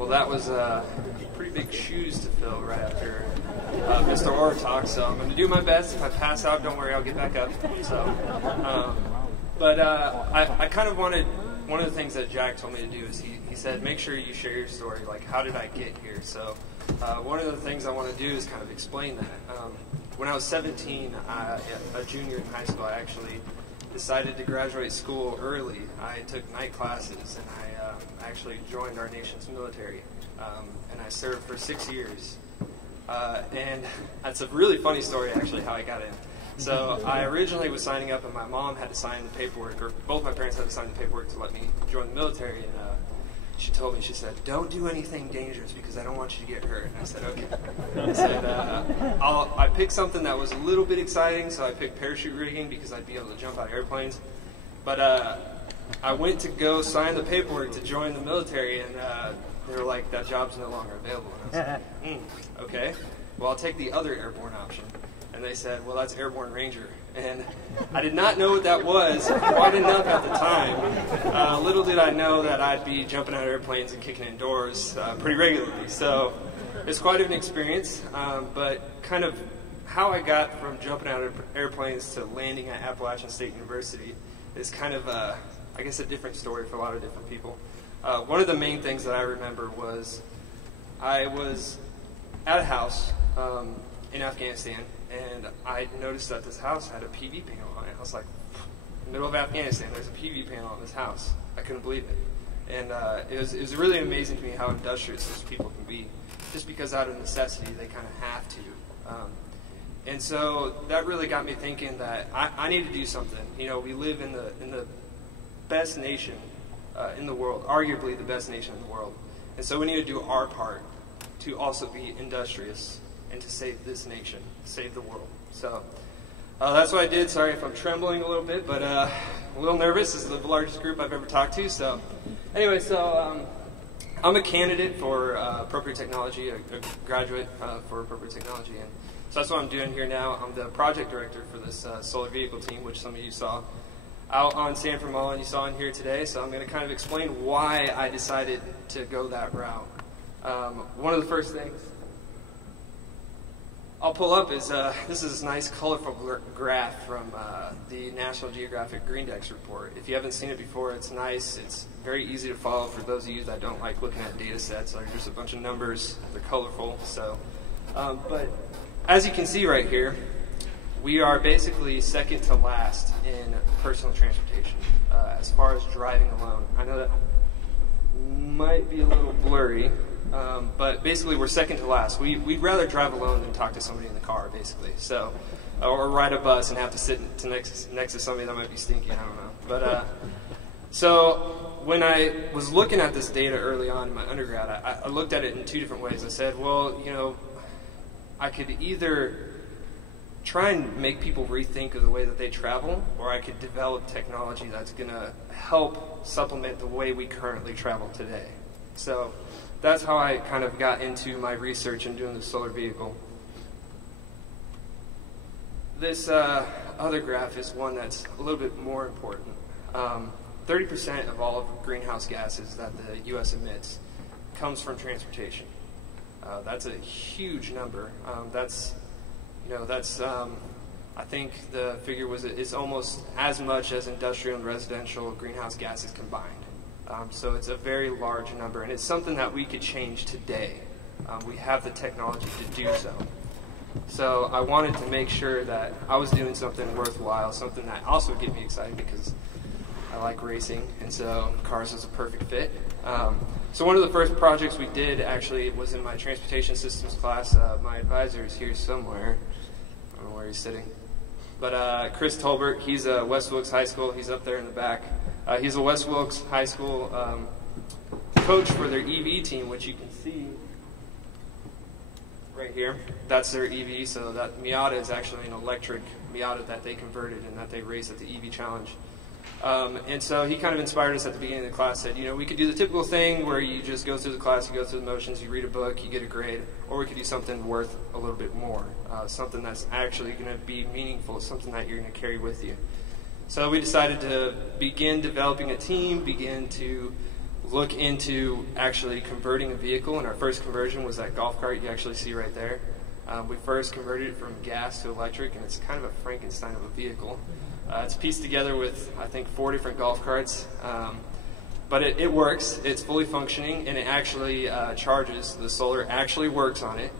Well, that was pretty big shoes to fill right after Mr. Orr talk, so I'm going to do my best. If I pass out, don't worry, I'll get back up. So, I kind of wanted, one of the things that Jack told me to do is he said, make sure you share your story, like how did I get here? So one of the things I want to do is kind of explain that. When I was 17, a junior in high school, I actually decided to graduate school early. I took night classes, and I actually joined our nation's military, and I served for 6 years. And that's a really funny story, actually, how I got in. So I originally was signing up, and my mom had to sign the paperwork, or both my parents had to sign the paperwork to let me join the military. And she told me, she said, don't do anything dangerous because I don't want you to get hurt. And I said, okay. I said, I picked something that was a little bit exciting, so I picked parachute rigging because I'd be able to jump out of airplanes. But I went to go sign the paperwork to join the military, and they were like, that job's no longer available. And I was like, okay, well, I'll take the other airborne option. And they said, well, that's Airborne Ranger. And I did not know what that was quite enough at the time. Little did I know that I'd be jumping out of airplanes and kicking indoors pretty regularly. So it's quite an experience, but kind of how I got from jumping out of airplanes to landing at Appalachian State University is kind of, I guess, a different story for a lot of different people. One of the main things that I remember was I was at a house in Afghanistan, and I noticed that this house had a PV panel on it. I was like, middle of Afghanistan, there's a PV panel on this house. I couldn't believe it. And it was really amazing to me how industrious those people can be. Just because out of necessity, they kind of have to. And so that really got me thinking that I need to do something. You know, we live in the best nation in the world, arguably the best nation in the world. And so we need to do our part to also be industrious and to save this nation, save the world. So that's what I did. Sorry if I'm trembling a little bit, but a little nervous. This is the largest group I've ever talked to. So anyway, so I'm a candidate for appropriate technology, a graduate for appropriate technology. And so that's what I'm doing here now. I'm the project director for this solar vehicle team, which some of you saw out on Sanford Mall and you saw in here today. So I'm going to kind of explain why I decided to go that route. One of the first things I'll pull up is this is a nice colorful graph from the National Geographic Green Dex report. If you haven't seen it before, it's nice. It's very easy to follow for those of you that don't like looking at data sets. There's just a bunch of numbers. They're colorful. So, but as you can see right here, we are basically second to last in personal transportation as far as driving alone. I know that might be a little blurry. But basically, we're second to last. We'd rather drive alone than talk to somebody in the car, basically. So, or ride a bus and have to sit next to somebody that might be stinky. I don't know. But so when I was looking at this data early on in my undergrad, I looked at it in two different ways. I said, well, you know, I could either try and make people rethink of the way that they travel, or I could develop technology that's going to help supplement the way we currently travel today. So that's how I kind of got into my research and doing the solar vehicle. This other graph is one that's a little bit more important. 30% of all of greenhouse gases that the U.S. emits comes from transportation. That's a huge number. I think the figure was it's almost as much as industrial and residential greenhouse gases combined. So it's a very large number, and it's something that we could change today. We have the technology to do so. So I wanted to make sure that I was doing something worthwhile, something that also would get me excited because I like racing, and so cars is a perfect fit. So one of the first projects we did actually was in my transportation systems class. My advisor is here somewhere. I don't know where he's sitting. But Chris Tolbert, he's at West Wilkes High School. He's up there in the back. He's a West Wilkes High School coach for their EV team, which you can see right here. That's their EV. So that Miata is actually an electric Miata that they converted and that they race at the EV Challenge. And so he kind of inspired us at the beginning of the class, said, you know, we could do the typical thing where you just go through the class, you go through the motions, you read a book, you get a grade, or we could do something worth a little bit more, something that's actually going to be meaningful, something that you're going to carry with you. So we decided to begin developing a team, begin to look into actually converting a vehicle, and our first conversion was that golf cart you actually see right there. We first converted it from gas to electric, and it's kind of a Frankenstein of a vehicle. It's pieced together with, I think, 4 different golf carts, but it works. It's fully functioning, and it actually charges. The solar actually works on it.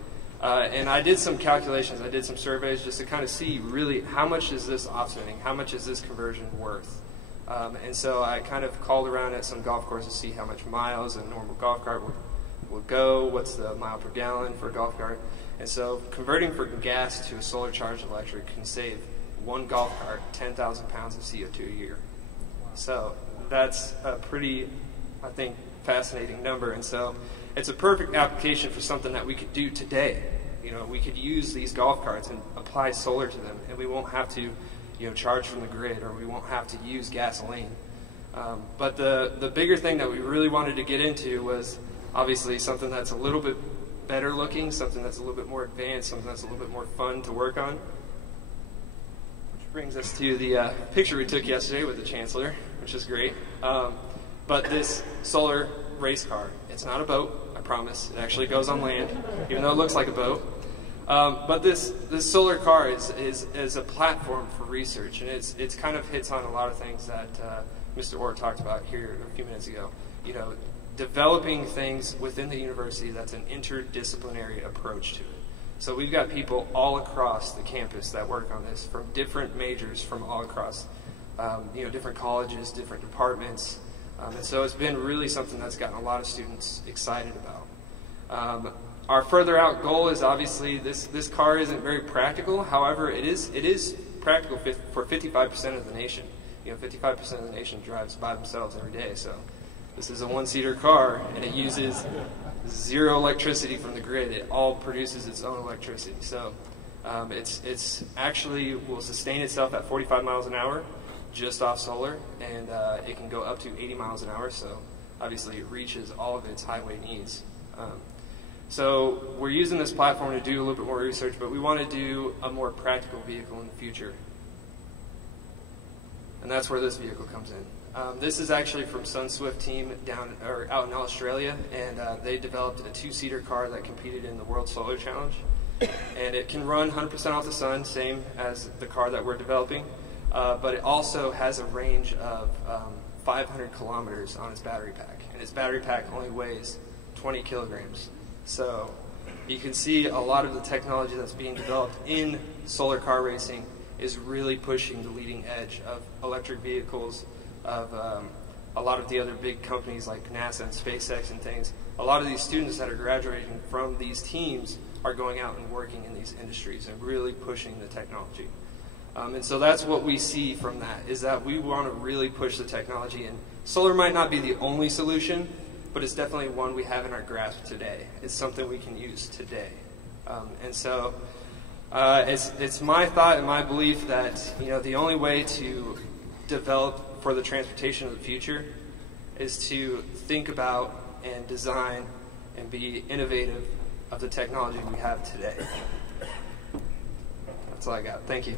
And I did some calculations. I did some surveys just to kind of see really how much is this offsetting, how much is this conversion worth. And so I kind of called around at some golf courses to see how much miles a normal golf cart would go, what's the mile per gallon for a golf cart. And so converting from gas to a solar charged electric can save one golf cart 10,000 pounds of CO2 a year. So that's a pretty, I think, fascinating number. And so it's a perfect application for something that we could do today. You know, we could use these golf carts and apply solar to them, and we won't have to, charge from the grid, or we won't have to use gasoline. But the bigger thing that we really wanted to get into was obviously something that's a little bit better looking, something that's a little bit more advanced, something that's a little bit more fun to work on. Which brings us to the picture we took yesterday with the Chancellor, which is great. But this solar race car, it's not a boat, I promise. It actually goes on land, even though it looks like a boat. But this solar car is a platform for research, and it's kind of hits on a lot of things that Mr. Orr talked about here a few minutes ago. Developing things within the university that's an interdisciplinary approach to it. So we've got people all across the campus that work on this, from different majors from all across, different colleges, different departments. And so it's been really something that's gotten a lot of students excited about. Our further out goal is obviously this car isn't very practical. However, it is practical for 55% of the nation. 55% of the nation drives by themselves every day. So this is a one-seater car, and it uses 0 electricity from the grid. It all produces its own electricity. So it's actually will sustain itself at 45 miles an hour just off solar, and it can go up to 80 miles an hour. So obviously it reaches all of its highway needs. So we're using this platform to do a little bit more research, but we want to do a more practical vehicle in the future. And that's where this vehicle comes in. This is actually from SunSwift team out in Australia, and they developed a 2-seater car that competed in the World Solar Challenge. And it can run 100% off the sun, same as the car that we're developing, but it also has a range of 500 kilometers on its battery pack, and its battery pack only weighs 20 kilograms. So you can see a lot of the technology that's being developed in solar car racing is really pushing the leading edge of electric vehicles, of a lot of the other big companies like NASA and SpaceX and things. A lot of these students that are graduating from these teams are going out and working in these industries and really pushing the technology. And so that's what we see from that, is that we want to really push the technology. And solar might not be the only solution, but it's definitely one we have in our grasp today. It's something we can use today. And so it's my thought and my belief that the only way to develop for the transportation of the future is to think about and design and be innovative of the technology we have today. That's all I got. Thank you.